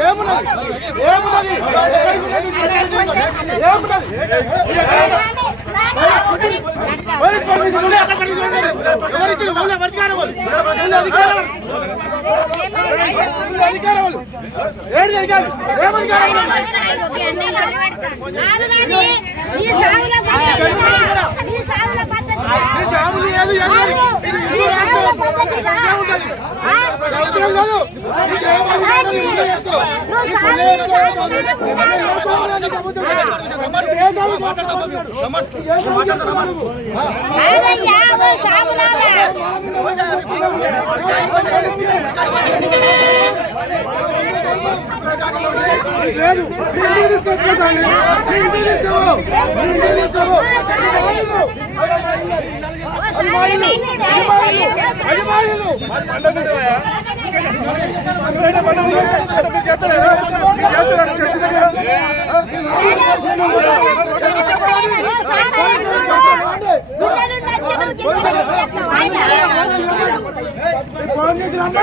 ఏమున్నది? ఏమున్నది? ఏమున్నది? మాట్లాడతావు మాట్లాడతావు లేదు. ఇంటికి తీసుకొచ్చుకోవాలి ఇంటికి తీసుకోవు. ఇంటికి తీసుకోవు. పర్మిషన్ అంటే